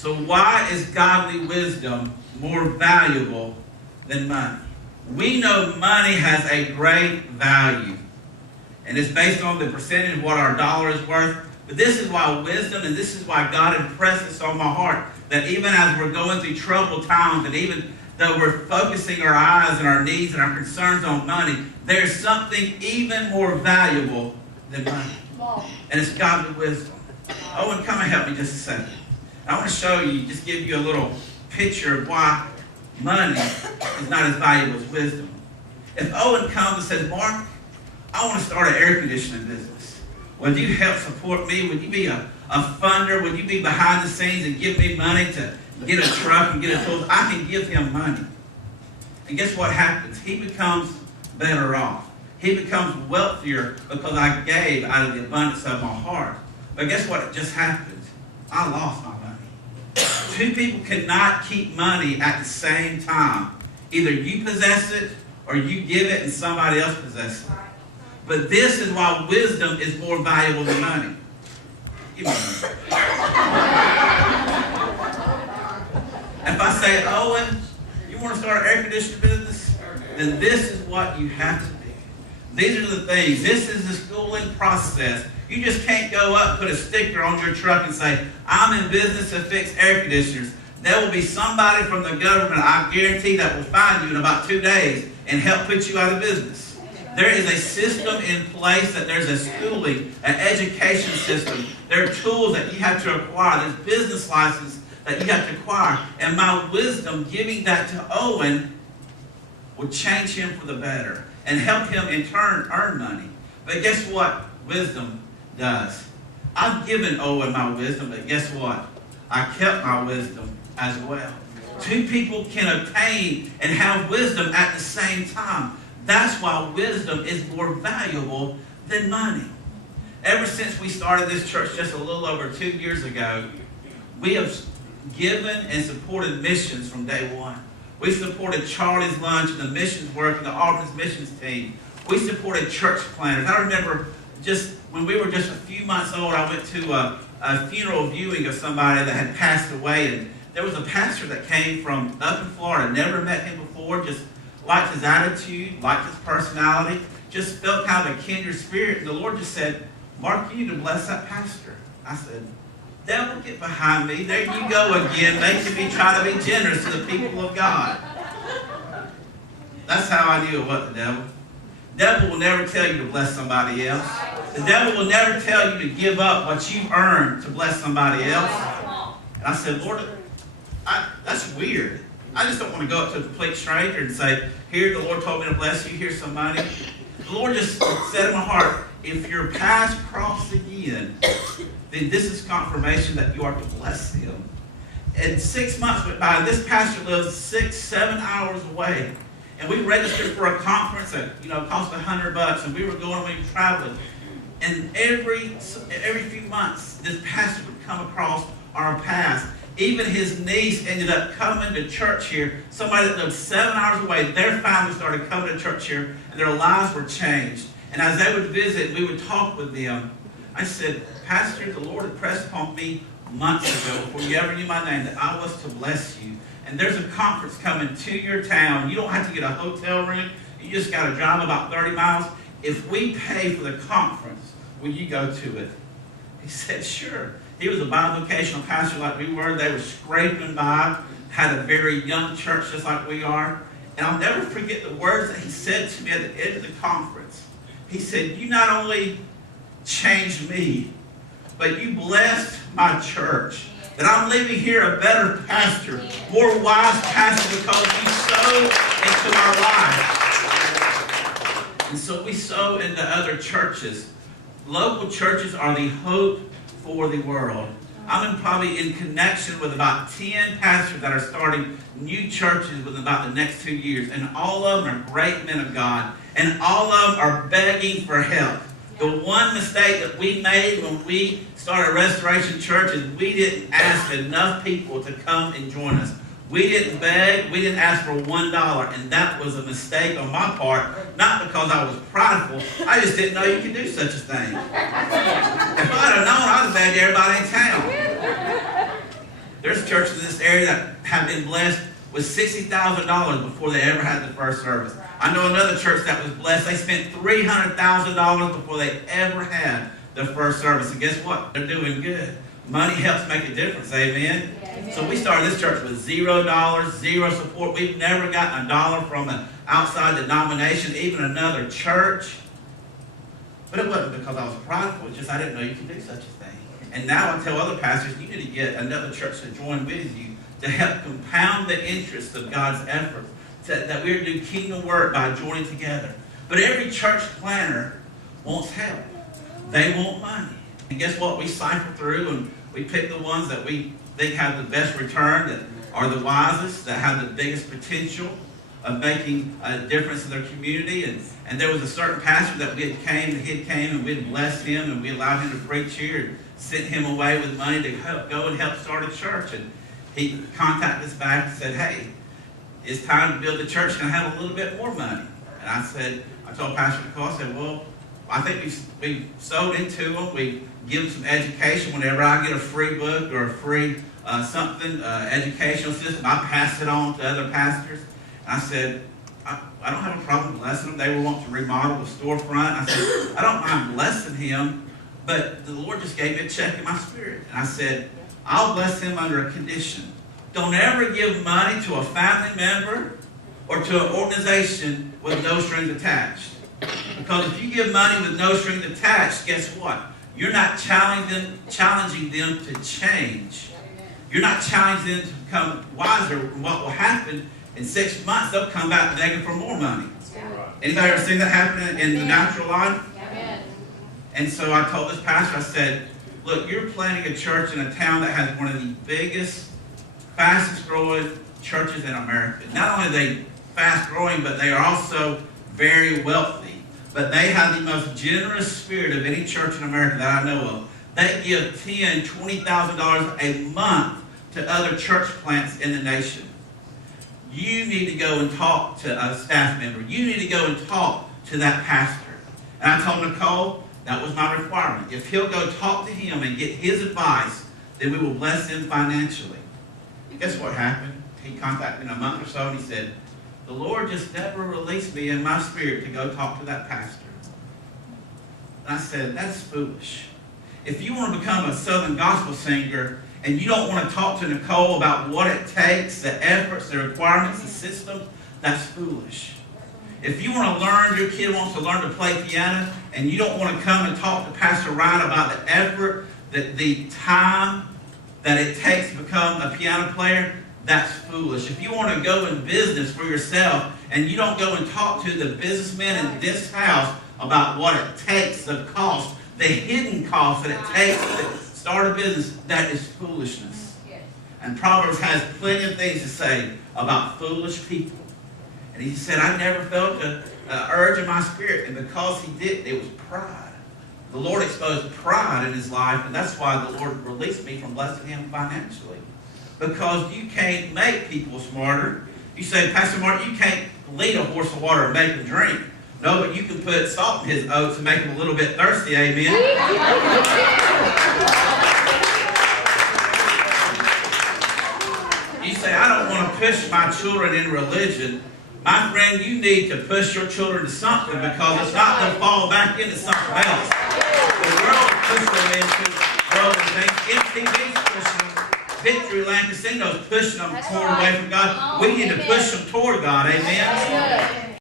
So why is godly wisdom more valuable than money? We know money has a great value, and it's based on the percentage of what our dollar is worth. But this is why wisdom, and this is why God impressed this on my heart, that even as we're going through troubled times, and even though we're focusing our eyes and our needs and our concerns on money, there's something even more valuable than money. And it's godly wisdom. Owen, come and help me just a second. I want to show you, just give you a little picture of why money is not as valuable as wisdom. If Owen comes and says, Mark, I want to start an air conditioning business. Would you help support me? Would you be a funder? Would you be behind the scenes and give me money to get a truck and get a tool? I can give him money. And guess what happens? He becomes better off. He becomes wealthier because I gave out of the abundance of my heart. But guess what just happened? I lost my money. Two people cannot keep money at the same time. Either you possess it or you give it and somebody else possesses it. But this is why wisdom is more valuable than money. Give me money. If I say, Owen, you want to start an air conditioning business? Then this is what you have to do. These are the things. This is the schooling process. You just can't go up, put a sticker on your truck and say, I'm in business to fix air conditioners. There will be somebody from the government, I guarantee, that will find you in about 2 days and help put you out of business. There is a system in place, that there's a schooling, an education system. There are tools that you have to acquire. There's business license that you have to acquire. And my wisdom, giving that to Owen, will change him for the better and help him in turn earn money. But guess what wisdom does? I've given Owen my wisdom, but guess what? I kept my wisdom as well. Two people can obtain and have wisdom at the same time. That's why wisdom is more valuable than money. Ever since we started this church just a little over 2 years ago, we have given and supported missions from day one. We supported Charlie's Lunch and the missions work and the Auburn's missions team. We supported church planners. I remember just when we were just a few months old, I went to a funeral viewing of somebody that had passed away, and there was a pastor that came from up in Florida, never met him before, just liked his attitude, liked his personality, just felt kind of a kindred spirit. And the Lord just said, Mark, you need to bless that pastor. I said, devil, get behind me. There you go again, making me try to be generous to the people of God. That's how I knew it wasn't the devil. The devil will never tell you to bless somebody else. The devil will never tell you to give up what you've earned to bless somebody else. And I said, Lord, that's weird. I just don't want to go up to a complete stranger and say, here, the Lord told me to bless you, here's some money. The Lord just said in my heart, if your paths cross again, then this is confirmation that you are to bless them. And 6 months went by, and this pastor lives 6-7 hours away. And we registered for a conference that, cost $100, and we were going, we were traveling. And every few months, this pastor would come across our paths. Even his niece ended up coming to church here. Somebody that lived 7 hours away, their family started coming to church here, and their lives were changed. And as they would visit, we would talk with them. I said, Pastor, the Lord impressed upon me months ago, before you ever knew my name, that I was to bless you. And there's a conference coming to your town. You don't have to get a hotel room. You just got to drive about 30 miles. If we pay for the conference, will you go to it? He said, sure. He was a bivocational pastor like we were. They were scraping by, had a very young church just like we are. And I'll never forget the words that he said to me at the end of the conference. He said, you not only changed me, but you blessed my church. That I'm leaving here a better pastor, more wise pastor, because you sowed into our life. And so we sow into other churches. Local churches are the hope for the world. I'm probably in connection with about 10 pastors that are starting new churches within about the next 2 years. And all of them are great men of God. And all of them are begging for help. The one mistake that we made when we started Restoration Church is we didn't ask enough people to come and join us. We didn't beg. We didn't ask for $1. And that was a mistake on my part, not because I was prideful. I just didn't know you could do such a thing. If I'd have known, I'd have begged everybody in town. There's churches in this area that have been blessed with $60,000 before they ever had the first service. I know another church that was blessed. They spent $300,000 before they ever had the first service. And guess what? They're doing good. Money helps make a difference. Amen? Amen. So we started this church with $0, zero support. We've never gotten a dollar from an outside denomination, even another church. But it wasn't because I was prideful. It's just I didn't know you could do such a thing. And now I tell other pastors, you need to get another church to join with you to help compound the interest of God's effort, that we're doing kingdom work by joining together. But every church planner wants help. They want money. And guess what? We cycle through and we pick the ones that we think have the best return, that are the wisest, that have the biggest potential of making a difference in their community. And there was a certain pastor that he came and we'd blessed him and we allowed him to preach here and sent him away with money to go and help start a church. And he contacted us back and said, hey, it's time to build the church. Can I have a little bit more money? And I told Pastor Nicole, I said, well, I think we've sowed into them. We give them some education. Whenever I get a free book or a free educational system, I pass it on to other pastors. And I said, I don't have a problem blessing them. They were wanting to remodel the storefront. I said, I don't mind blessing him, but the Lord just gave me a check in my spirit. And I said, I'll bless him under a condition. Don't ever give money to a family member or to an organization with no strings attached. Because if you give money with no strings attached, guess what? You're not challenging them to change. You're not challenging them to become wiser. What will happen in 6 months, they'll come back begging for more money. Anybody ever seen that happen in the natural life? And so I told this pastor, I said, look, you're planting a church in a town that has one of the biggest, fastest growing churches in America. Not only are they fast growing, but they are also very wealthy. But they have the most generous spirit of any church in America that I know of. They give $10,000, $20,000 a month to other church plants in the nation. You need to go and talk to a staff member. You need to go and talk to that pastor. And I told Nicole, that was my requirement. If he'll go talk to him and get his advice, then we will bless him financially. And guess what happened? He contacted me in a month or so and he said, the Lord just never released me in my spirit to go talk to that pastor. And I said, that's foolish. If you want to become a Southern gospel singer and you don't want to talk to Nicole about what it takes, the efforts, the requirements, the system, that's foolish. If you want to learn, your kid wants to learn to play piano, and you don't want to come and talk to Pastor Ryan about the effort, the time that it takes to become a piano player, that's foolish. If you want to go in business for yourself, and you don't go and talk to the businessmen in this house about what it takes, the cost, the hidden cost that it takes to start a business, that is foolishness. And Proverbs has plenty of things to say about foolish people. And he said, I never felt an urge in my spirit. And because he did, it was pride. The Lord exposed pride in his life, and that's why the Lord released me from blessing him financially. Because you can't make people smarter. You say, Pastor Mark, you can't lead a horse to water and make him drink. No, but you can put salt in his oats and make him a little bit thirsty, amen? You say, I don't want to push my children in religion. My friend, you need to push your children to something because it's not going to fall back into something else. The world pushes them into world things. MTV's pushing them. Victory Land Casino's pushing them toward away from God. We need to push them toward God. Amen?